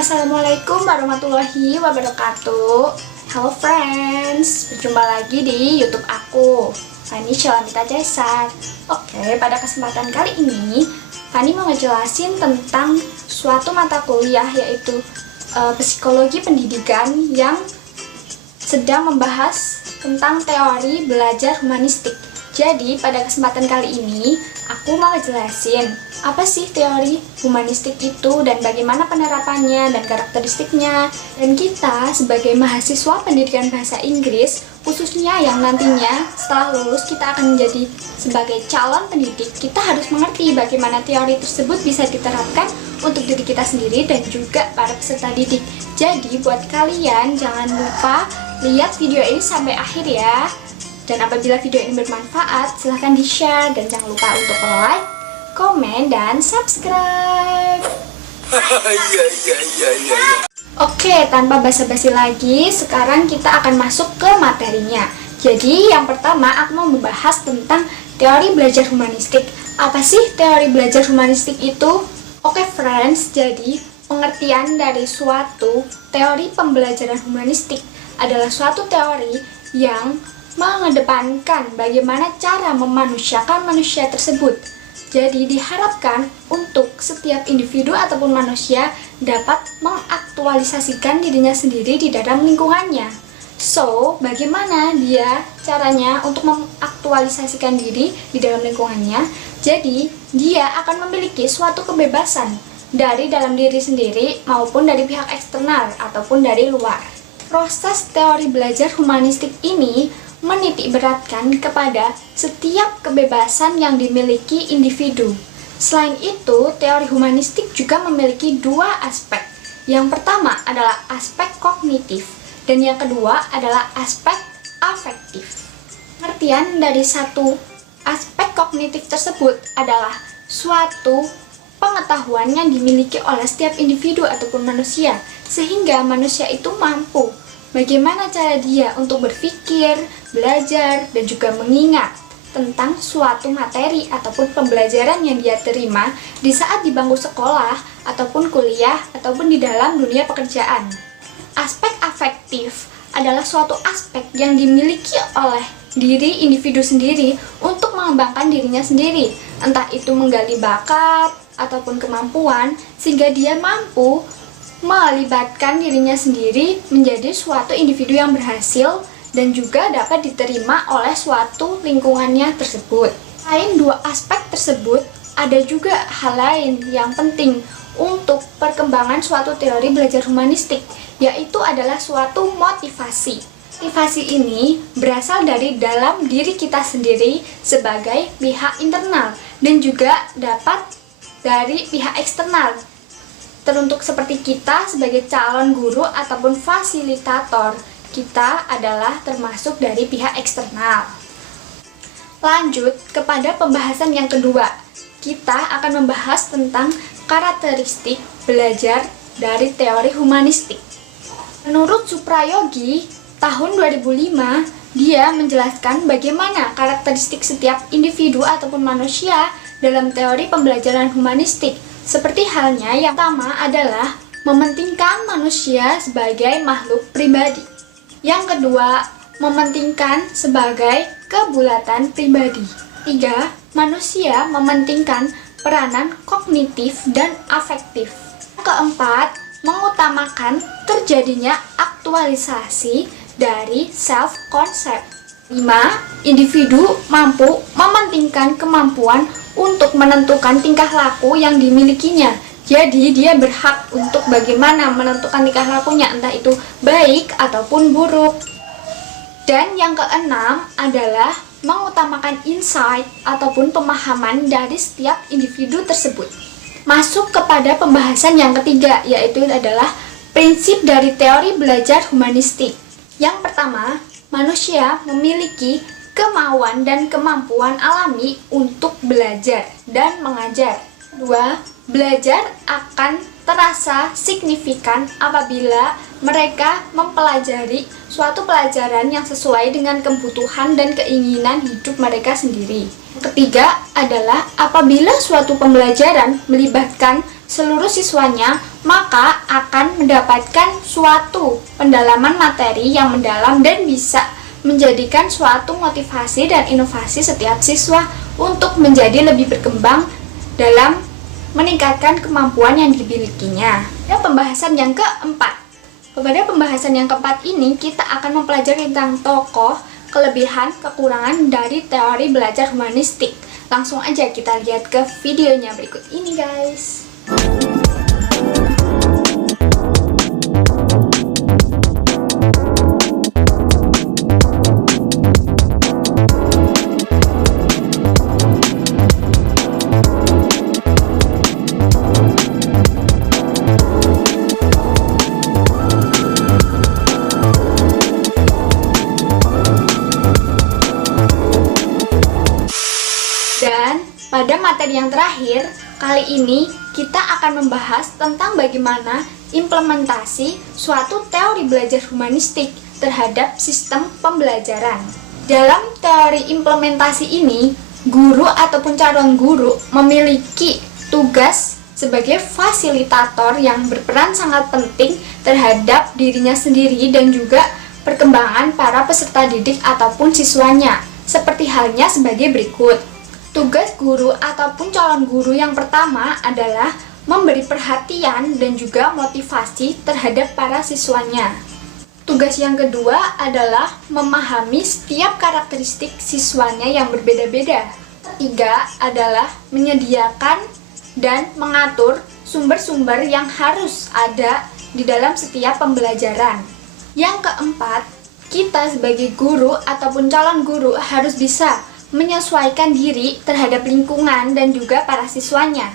Assalamualaikum warahmatullahi wabarakatuh. Halo friends, berjumpa lagi di YouTube aku, Fani Syalamita Jaisar. Oke, pada kesempatan kali ini Fani mau ngejelasin tentang suatu mata kuliah, yaitu psikologi pendidikan, yang sedang membahas tentang teori belajar humanistik. Jadi pada kesempatan kali ini aku mau jelasin apa sih teori humanistik itu dan bagaimana penerapannya dan karakteristiknya. Dan kita sebagai mahasiswa pendidikan bahasa Inggris, khususnya yang nantinya setelah lulus kita akan menjadi sebagai calon pendidik, kita harus mengerti bagaimana teori tersebut bisa diterapkan untuk diri kita sendiri dan juga para peserta didik. Jadi buat kalian jangan lupa lihat video ini sampai akhir ya. Dan apabila video ini bermanfaat, silahkan di-share dan jangan lupa untuk like, komen, dan subscribe. Oke, tanpa basa-basi lagi, sekarang kita akan masuk ke materinya. Jadi, yang pertama aku mau membahas tentang teori belajar humanistik. Apa sih teori belajar humanistik itu? Oke friends, jadi pengertian dari suatu teori pembelajaran humanistik adalah suatu teori yang mengedepankan bagaimana cara memanusiakan manusia tersebut. Jadi diharapkan untuk setiap individu ataupun manusia dapat mengaktualisasikan dirinya sendiri di dalam lingkungannya. So, bagaimana dia caranya untuk mengaktualisasikan diri di dalam lingkungannya? Jadi, dia akan memiliki suatu kebebasan dari dalam diri sendiri maupun dari pihak eksternal ataupun dari luar. Proses teori belajar humanistik ini menitik beratkan kepada setiap kebebasan yang dimiliki individu. Selain itu, teori humanistik juga memiliki dua aspek. Yang pertama adalah aspek kognitif, dan yang kedua adalah aspek afektif. Pengertian dari satu aspek kognitif tersebut adalah suatu pengetahuan yang dimiliki oleh setiap individu ataupun manusia, sehingga manusia itu mampu bagaimana cara dia untuk berpikir, belajar, dan juga mengingat tentang suatu materi ataupun pembelajaran yang dia terima di saat di bangku sekolah, ataupun kuliah, ataupun di dalam dunia pekerjaan. Aspek afektif adalah suatu aspek yang dimiliki oleh diri individu sendiri untuk mengembangkan dirinya sendiri, entah itu menggali bakat ataupun kemampuan, sehingga dia mampu melibatkan dirinya sendiri menjadi suatu individu yang berhasil dan juga dapat diterima oleh suatu lingkungannya tersebut. Selain dua aspek tersebut, ada juga hal lain yang penting untuk perkembangan suatu teori belajar humanistik, yaitu adalah suatu motivasi. Motivasi ini berasal dari dalam diri kita sendiri sebagai pihak internal dan juga dapat dari pihak eksternal. Teruntuk seperti kita sebagai calon guru ataupun fasilitator, kita adalah termasuk dari pihak eksternal. Lanjut kepada pembahasan yang kedua, kita akan membahas tentang karakteristik belajar dari teori humanistik. Menurut Suprayogi, tahun 2005, dia menjelaskan bagaimana karakteristik setiap individu ataupun manusia dalam teori pembelajaran humanistik. Seperti halnya yang pertama adalah mementingkan manusia sebagai makhluk pribadi. Yang kedua, mementingkan sebagai kebulatan pribadi. Tiga, manusia mementingkan peranan kognitif dan afektif. Keempat, mengutamakan terjadinya aktualisasi dari self-concept. 5. Individu mampu mementingkan kemampuan untuk menentukan tingkah laku yang dimilikinya. Jadi dia berhak untuk bagaimana menentukan tingkah lakunya, entah itu baik ataupun buruk. Dan yang keenam adalah mengutamakan insight ataupun pemahaman dari setiap individu tersebut. Masuk kepada pembahasan yang ketiga, yaitu adalah prinsip dari teori belajar humanistik. Yang pertama, manusia memiliki kemauan dan kemampuan alami untuk belajar dan mengajar. Dua, belajar akan terasa signifikan apabila mereka mempelajari suatu pelajaran yang sesuai dengan kebutuhan dan keinginan hidup mereka sendiri. Ketiga adalah apabila suatu pembelajaran melibatkan seluruh siswanya, maka akan mendapatkan suatu pendalaman materi yang mendalam dan bisa menjadikan suatu motivasi dan inovasi setiap siswa untuk menjadi lebih berkembang dalam meningkatkan kemampuan yang dimilikinya. Pembahasan yang keempat. Pada pembahasan yang keempat ini, kita akan mempelajari tentang tokoh, kelebihan, kekurangan dari teori belajar humanistik. Langsung aja kita lihat ke videonya berikut ini, guys. Dan pada materi yang terakhir, kali ini kita akan membahas tentang bagaimana implementasi suatu teori belajar humanistik terhadap sistem pembelajaran. Dalam teori implementasi ini, guru ataupun calon guru memiliki tugas sebagai fasilitator yang berperan sangat penting terhadap dirinya sendiri dan juga perkembangan para peserta didik ataupun siswanya, seperti halnya sebagai berikut. Tugas guru ataupun calon guru yang pertama adalah memberi perhatian dan juga motivasi terhadap para siswanya. Tugas yang kedua adalah memahami setiap karakteristik siswanya yang berbeda-beda. Ketiga adalah menyediakan dan mengatur sumber-sumber yang harus ada di dalam setiap pembelajaran. Yang keempat, kita sebagai guru ataupun calon guru harus bisa menyesuaikan diri terhadap lingkungan dan juga para siswanya.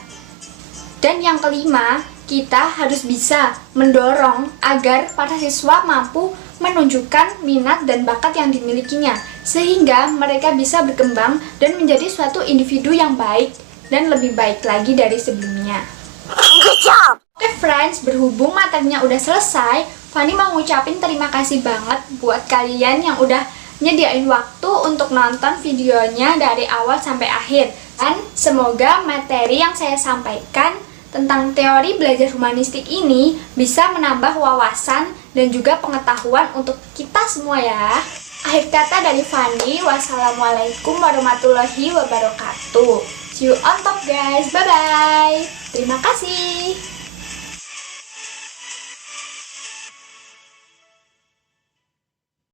Dan yang kelima, kita harus bisa mendorong agar para siswa mampu menunjukkan minat dan bakat yang dimilikinya, sehingga mereka bisa berkembang dan menjadi suatu individu yang baik dan lebih baik lagi dari sebelumnya. Good job! Oke friends, berhubung materinya udah selesai, Fani mau ngucapin terima kasih banget buat kalian yang udah nyediain waktu untuk nonton videonya dari awal sampai akhir. Dan semoga materi yang saya sampaikan tentang teori belajar humanistik ini bisa menambah wawasan dan juga pengetahuan untuk kita semua ya. Akhir kata dari Fani, wassalamualaikum warahmatullahi wabarakatuh. See you on top guys, bye bye. Terima kasih.